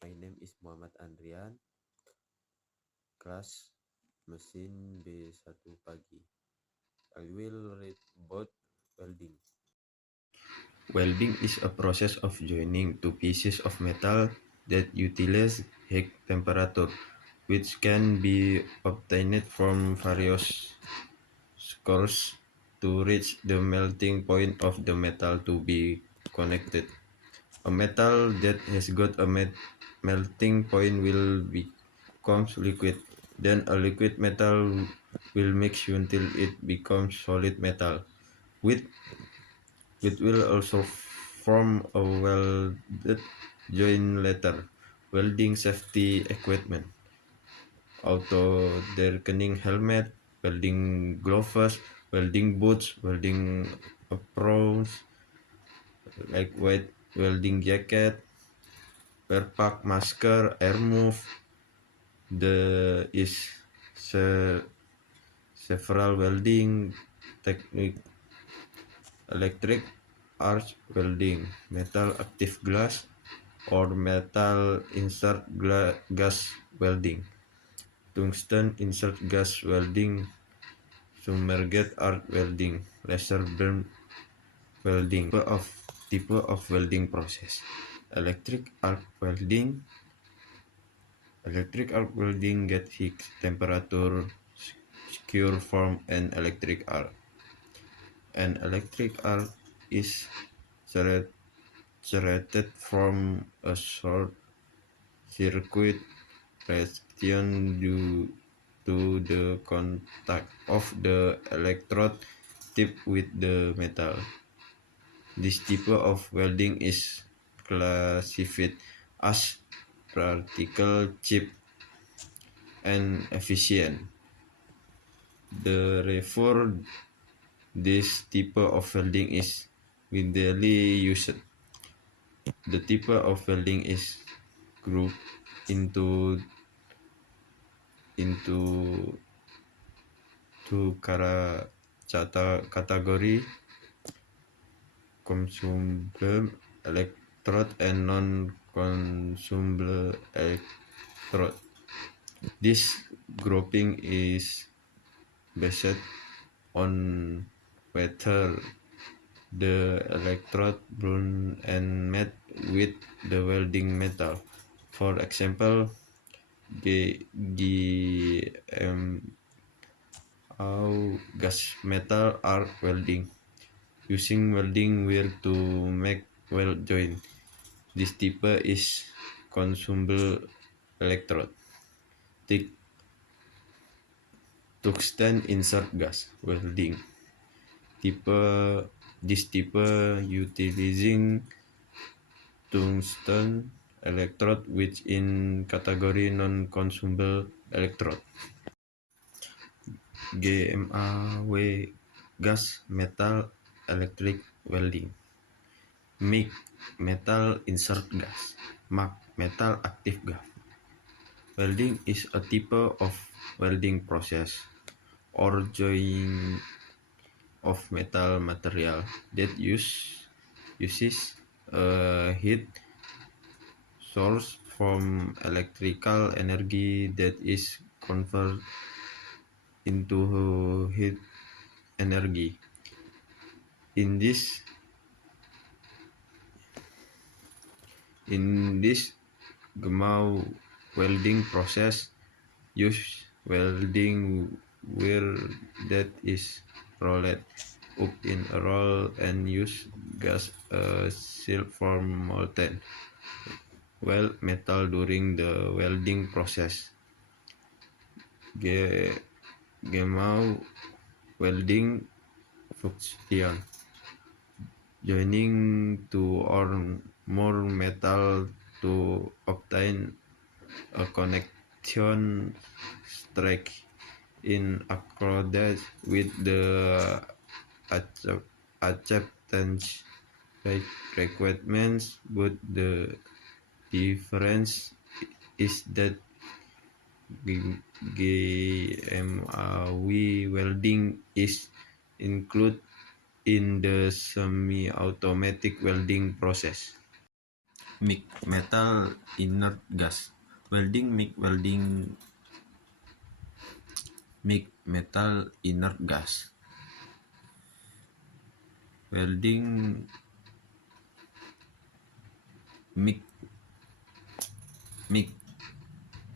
My name is Muhammad Andrian, kelas mesin B1 pagi. I will read about welding. Welding is a process of joining two pieces of metal that utilize high temperature, which can be obtained from various sources to reach the melting point of the metal to be connected. A metal that has got a melting point will become liquid. Then a liquid metal will mix until it becomes solid metal, which will also form a welded joint later. Welding safety equipment, auto darkening helmet, welding gloves, welding boots, welding aprons, lightweight welding jacket, perpak masker, air move. There is several welding techniques: electric arc welding, metal active glass, or metal insert gas welding, tungsten insert gas welding, submerged arc welding, laser beam welding. Type of welding process: electric arc welding. Electric arc welding get high temperature secure from an electric arc. An electric arc is generated from a short circuit reaction due to the contact of the electrode tip with the metal. This type of welding is classified as practical, cheap, and efficient. Therefore, this type of welding is widely used. The type of welding is grouped into two category: consumable electrode and non-consumable electrode. This grouping is based on whether the electrode burn and met with the welding metal. For example, gas metal arc welding, using welding wire to make weld joint. This type is consumable electrode. Tungsten insert gas welding. This type utilizing tungsten electrode, which in category non-consumable electrode. GMAW gas metal electric welding. MIG metal insert gas. MAG metal active gas. Welding is a type of welding process or joining of metal material that uses a heat source from electrical energy that is converted into heat energy. In this GMAW welding process, use welding wire that is rolled up in a roll and use gas shield for molten weld metal during the welding process. GMAW welding function: joining two or more metal to obtain a connection strike in accordance with the acceptance requirements, but the difference is that GMAW welding is included in the semi-automatic welding process. Make metal inert gas. Make metal inert gas. Welding make make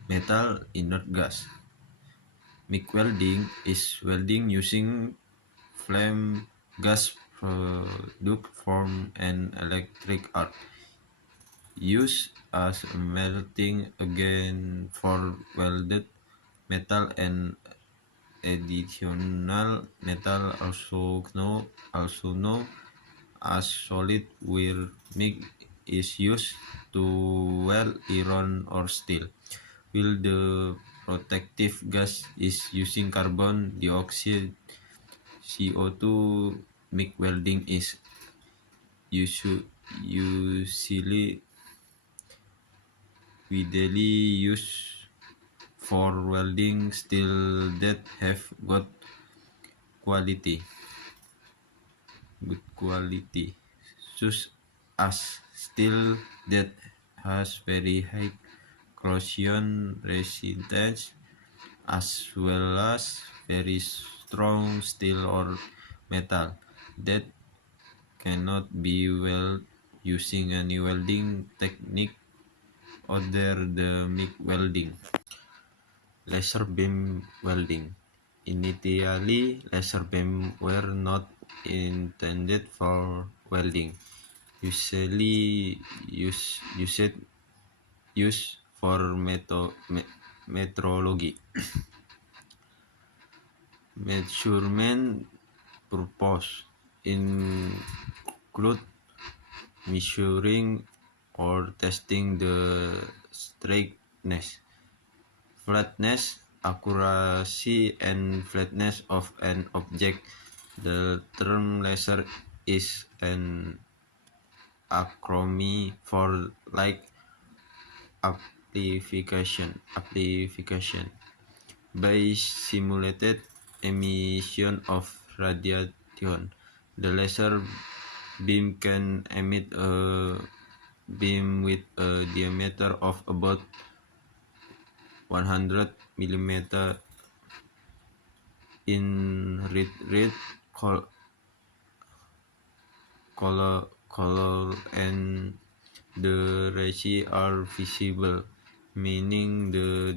metal inert gas. MIG welding is welding using flame gas product from an electric arc, used as a melting agent for welded metal and additional metal, also known as solid wire. MIG is used to weld iron or steel, while the protective gas is using carbon dioxide CO2. MIG welding is usually widely used for welding steel that have quality, good quality, such as steel that has very high corrosion resistance, as well as very strong steel or metal that cannot be welded using any welding technique other than MIG welding. Laser beam welding. Initially, laser beams were not intended for welding, usually used for metrology measurement purpose, include measuring or testing the straightness, flatness, accuracy, and flatness of an object. The term laser is an acronym for light amplification by simulated emission of radiation. The laser beam can emit a beam with a diameter of about 100 millimeter in red color, and the rays are visible, meaning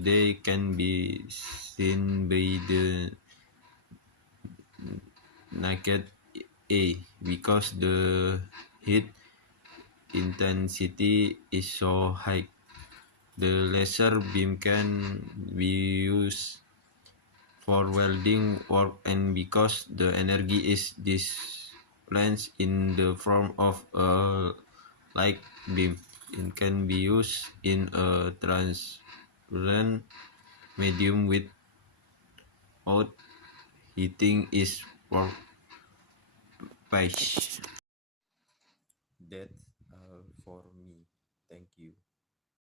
they can be seen by the naked eye because the heat intensity is so high. The laser beam can be used for welding work, and because the energy is displayed in the form of a light beam, it can be used in a transparent medium without heating its workpiece. That